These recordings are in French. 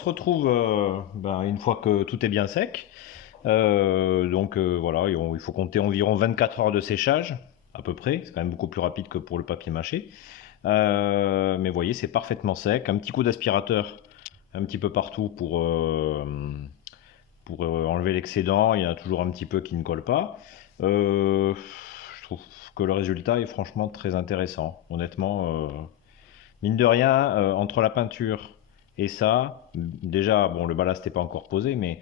on se retrouve une fois que tout est bien sec. Voilà, il faut compter environ 24 heures de séchage, à peu près. C'est quand même beaucoup plus rapide que pour le papier mâché. Mais vous voyez, c'est parfaitement sec. Un petit coup d'aspirateur un petit peu partout pour enlever l'excédent. Il y en a toujours un petit peu qui ne colle pas. Je trouve que le résultat est franchement très intéressant. Honnêtement, mine de rien, entre la peinture et ça, déjà, bon, le ballast n'est pas encore posé, mais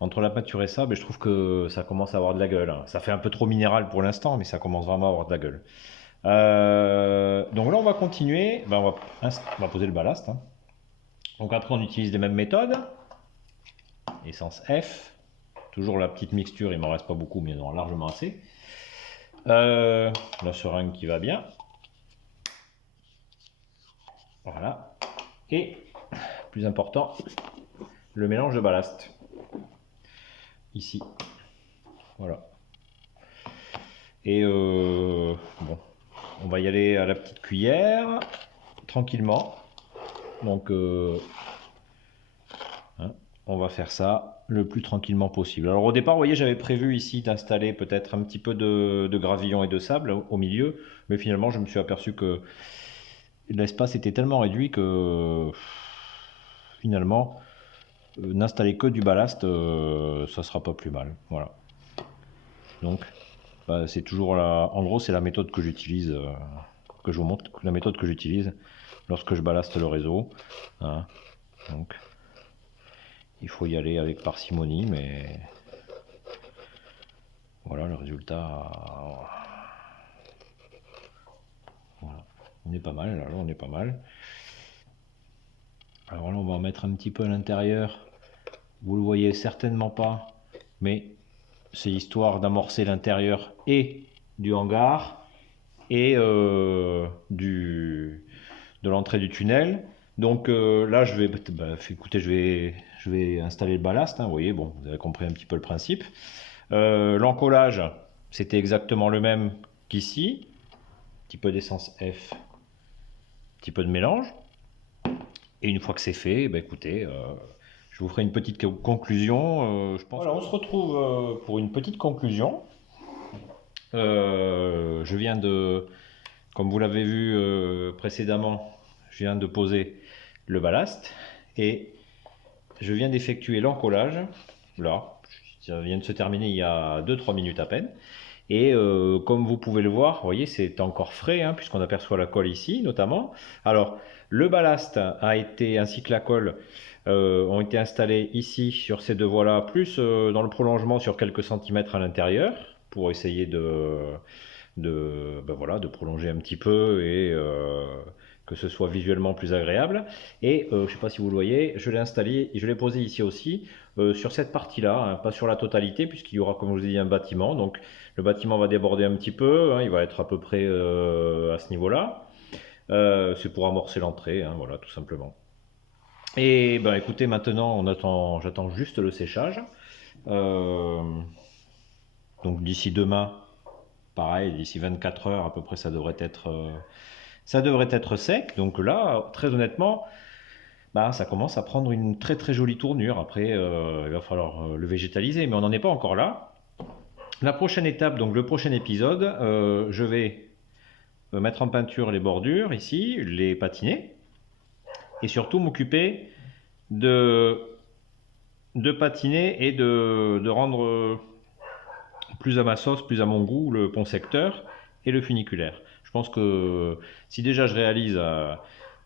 entre la peinture et ça, je trouve que ça commence à avoir de la gueule, hein. Ça fait un peu trop minéral pour l'instant, mais ça commence vraiment à avoir de la gueule. Donc là, on va continuer. On va poser le ballast, hein. Donc après, on utilise les mêmes méthodes. Essence F. Toujours la petite mixture, il m'en reste pas beaucoup, mais il y en a largement assez. La seringue qui va bien. Voilà. Et, plus important, le mélange de ballast. Ici. Voilà. Et bon, on va y aller à la petite cuillère, tranquillement. Donc, on va faire ça le plus tranquillement possible. Alors au départ, vous voyez, j'avais prévu ici d'installer peut-être un petit peu de gravillon et de sable au milieu, mais finalement, je me suis aperçu que l'espace était tellement réduit que finalement, n'installer que du ballast, ça sera pas plus mal. Voilà. Donc, c'est toujours en gros, c'est la méthode que j'utilise, que je vous montre, la méthode que j'utilise lorsque je ballaste le réseau, hein. Donc, il faut y aller avec parcimonie, mais voilà le résultat. Voilà. On est pas mal, là on est pas mal. Alors là, on va en mettre un petit peu à l'intérieur. Vous le voyez certainement pas, mais c'est histoire d'amorcer l'intérieur et du hangar et de l'entrée du tunnel. Donc là, écoutez, je vais installer le ballast, hein, vous voyez, bon, vous avez compris un petit peu le principe. L'encollage, c'était exactement le même qu'ici. Un petit peu d'essence F, un petit peu de mélange. Et une fois que c'est fait, écoutez, je vous ferai une petite conclusion. Je pense. Voilà, on se retrouve pour une petite conclusion. Je viens de, comme vous l'avez vu précédemment, je viens de poser le ballast et je viens d'effectuer l'encollage. Là, ça vient de se terminer il y a 2-3 minutes à peine. Et comme vous pouvez le voir, vous voyez, c'est encore frais, hein, puisqu'on aperçoit la colle ici notamment. Alors, le ballast a été, ainsi que la colle, ont été installés ici sur ces deux voies-là, plus dans le prolongement sur quelques centimètres à l'intérieur, pour essayer voilà, de prolonger un petit peu et que ce soit visuellement plus agréable. Et je ne sais pas si vous le voyez, je l'ai installé, je l'ai posé ici aussi, sur cette partie-là, hein, pas sur la totalité, puisqu'il y aura, comme je vous ai dit, un bâtiment. Donc le bâtiment va déborder un petit peu, hein, il va être à peu près à ce niveau-là. C'est pour amorcer l'entrée, hein, voilà, tout simplement. Et écoutez, maintenant, j'attends juste le séchage. Donc d'ici demain, pareil, d'ici 24 heures à peu près, ça devrait être sec. Donc là, très honnêtement, ça commence à prendre une très très jolie tournure. Après, il va falloir le végétaliser, mais on n'en est pas encore là. La prochaine étape, donc le prochain épisode, je vais mettre en peinture les bordures ici, les patiner, et surtout m'occuper de patiner et de rendre plus à ma sauce, plus à mon goût, le pont secteur et le funiculaire. Je pense que si déjà je réalise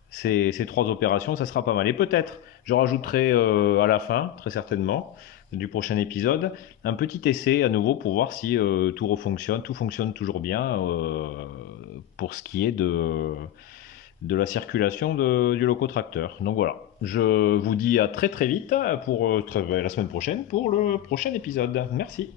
ces trois opérations, ça sera pas mal. Et peut-être, je rajouterai à la fin, très certainement, du prochain épisode, un petit essai à nouveau pour voir si tout fonctionne toujours bien pour ce qui est de la circulation du locotracteur. Donc voilà, je vous dis à très très vite pour la semaine prochaine pour le prochain épisode. Merci.